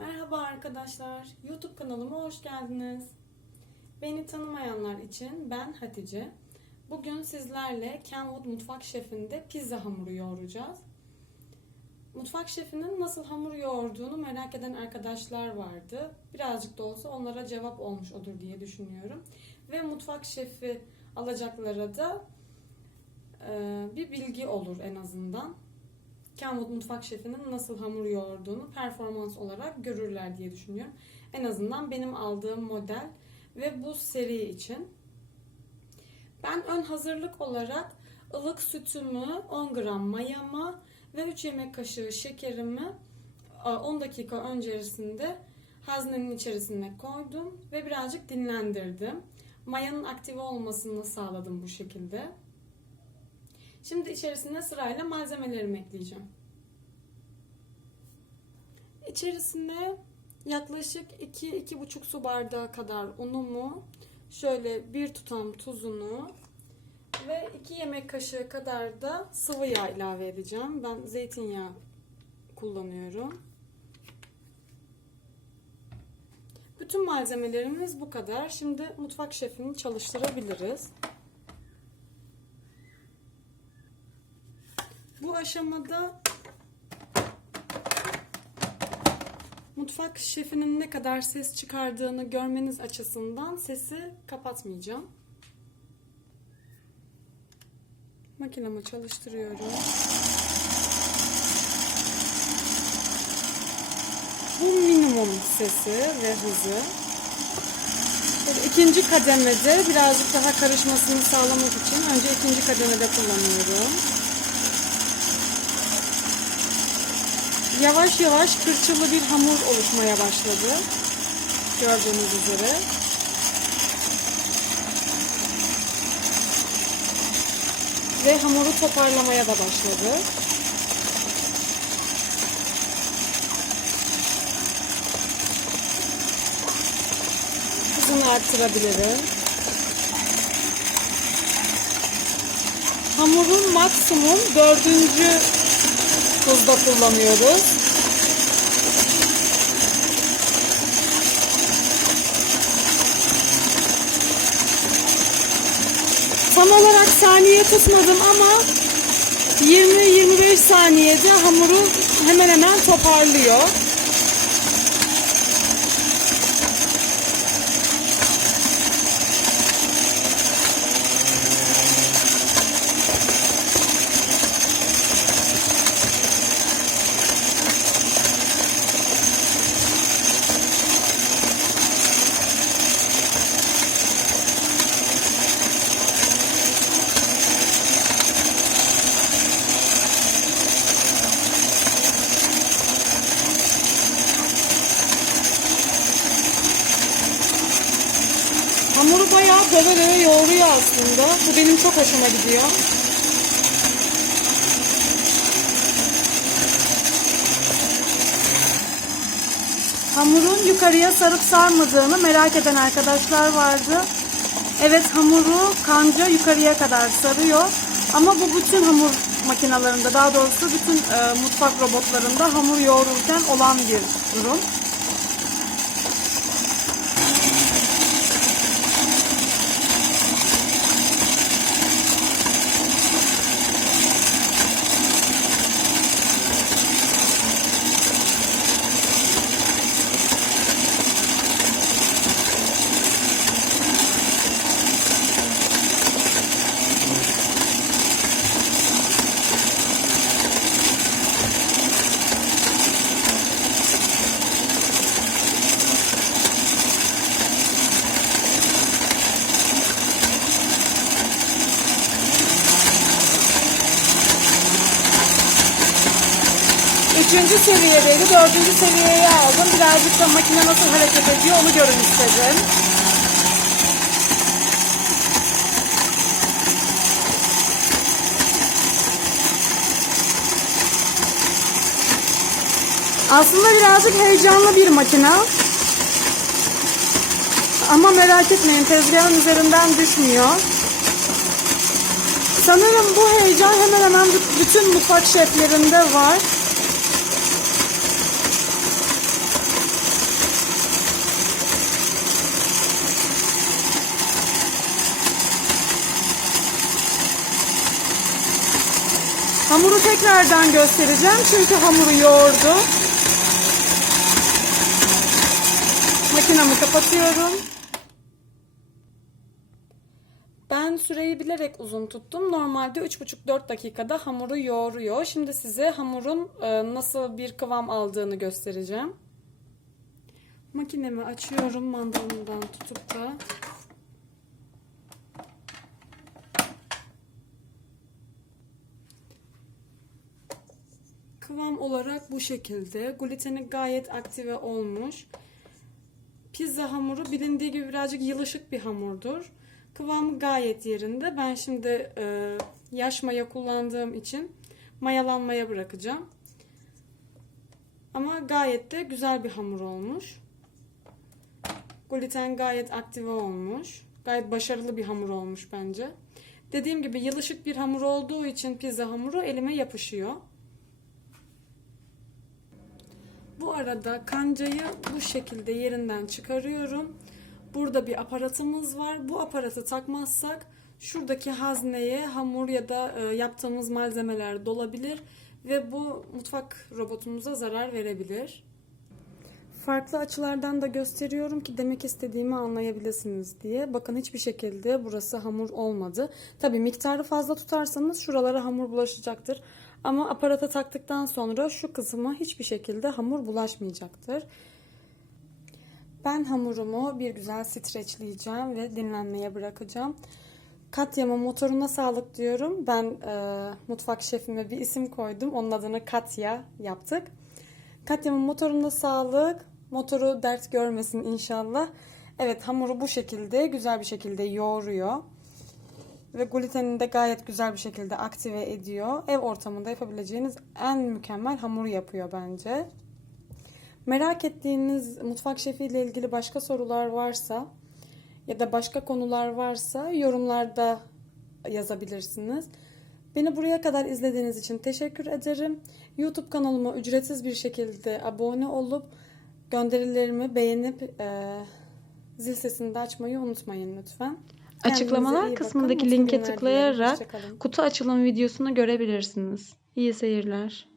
Merhaba arkadaşlar, YouTube kanalıma hoş geldiniz. Beni tanımayanlar için ben Hatice. Bugün sizlerle Kenwood Mutfak Şefi'nde pizza hamuru yoğuracağız. Mutfak Şefi'nin nasıl hamur yoğurduğunu merak eden arkadaşlar vardı. Birazcık da olsa onlara cevap olmuş olur diye düşünüyorum. Ve Mutfak Şefi alacaklara da bir bilgi olur en azından. Kenwood mutfak şefinin nasıl hamur yoğurduğunu performans olarak görürler diye düşünüyorum. En azından benim aldığım model ve bu seri için. Ben ön hazırlık olarak ılık sütümü, 10 gram mayamı ve 3 yemek kaşığı şekerimi 10 dakika öncesinde haznenin içerisine koydum ve birazcık dinlendirdim. Mayanın aktive olmasını sağladım bu şekilde. Şimdi içerisine sırayla malzemelerimi ekleyeceğim. İçerisine yaklaşık 2-2,5 su bardağı kadar unumu, şöyle bir tutam tuzunu ve 2 yemek kaşığı kadar da sıvı yağ ilave edeceğim. Ben zeytinyağı kullanıyorum. Bütün malzemelerimiz bu kadar. Şimdi mutfak şefini çalıştırabiliriz. Bu aşamada mutfak şefinin ne kadar ses çıkardığını görmeniz açısından sesi kapatmayacağım. Makinamı çalıştırıyorum. Bu minimum sesi ve hızı. Böyle ikinci kademede birazcık daha karışmasını sağlamak için önce ikinci kademede kullanıyorum. Yavaş yavaş kırçılı bir hamur oluşmaya başladı. Gördüğünüz üzere. Ve hamuru toparlamaya da başladı. Hızını arttırabilirim. Hamurun maksimum dördüncü tuzda kullanıyoruz. Tam olarak saniye tutmadım ama 20-25 saniyede hamuru hemen hemen toparlıyor. Hamuru bayağı döve döve yoğuruyor aslında. Bu benim çok hoşuma gidiyor. Hamurun yukarıya sarıp sarmadığını merak eden arkadaşlar vardı. Evet hamuru kanca yukarıya kadar sarıyor. Ama bu bütün hamur makinalarında daha doğrusu bütün e, mutfak robotlarında hamur yoğururken olan bir durum. Üçüncü seviyedeydi. Dördüncü seviyeye aldım. Birazcık da makine nasıl hareket ediyor onu görün istedim. Aslında birazcık heyecanlı bir makine. Ama merak etmeyin tezgahın üzerinden düşmüyor. Sanırım bu heyecan hemen hemen bütün mutfak şeflerinde var. Hamuru tekrardan göstereceğim çünkü hamuru yoğurdu. Makinamı kapatıyorum. Ben süreyi bilerek uzun tuttum. Normalde 3,5-4 dakikada hamuru yoğuruyor. Şimdi size hamurun e, nasıl bir kıvam aldığını göstereceğim. Makinemi açıyorum mandalından tutup da. Kıvam olarak bu şekilde. Gluteni gayet aktive olmuş. Pizza hamuru bilindiği gibi birazcık yılışık bir hamurdur. Kıvamı gayet yerinde. Ben şimdi e, yaş maya kullandığım için mayalanmaya bırakacağım. Ama gayet de güzel bir hamur olmuş. Gluten gayet aktive olmuş. Gayet başarılı bir hamur olmuş bence. Dediğim gibi yılışık bir hamur olduğu için pizza hamuru elime yapışıyor. Bu arada kancayı bu şekilde yerinden çıkarıyorum. Burada bir aparatımız var. Bu aparatı takmazsak şuradaki hazneye hamur ya da e, yaptığımız malzemeler dolabilir ve bu mutfak robotumuza zarar verebilir. Farklı açılardan da gösteriyorum ki demek istediğimi anlayabilirsiniz diye. Bakın hiçbir şekilde burası hamur olmadı. Tabi miktarı fazla tutarsanız şuralara hamur bulaşacaktır. Ama aparata taktıktan sonra şu kısma hiçbir şekilde hamur bulaşmayacaktır. Ben hamurumu bir güzel streçleyeceğim ve dinlenmeye bırakacağım. Katya'ma motoruna sağlık diyorum. Ben e, mutfak şefime bir isim koydum. Onun adını Katya yaptık. Katya'mın motoruna sağlık. Motoru dert görmesin inşallah. Evet hamuru bu şekilde güzel bir şekilde yoğuruyor. Ve glutenini de gayet güzel bir şekilde aktive ediyor. Ev ortamında yapabileceğiniz en mükemmel hamuru yapıyor bence. Merak ettiğiniz mutfak şefi ile ilgili başka sorular varsa ya da başka konular varsa yorumlarda yazabilirsiniz. Beni buraya kadar izlediğiniz için teşekkür ederim. YouTube kanalıma ücretsiz bir şekilde abone olup gönderilerimi beğenip e, zil sesini de açmayı unutmayın lütfen. Kendinize Açıklamalar kısmındaki linke tıklayarak kutu açılım videosunu görebilirsiniz. İyi seyirler.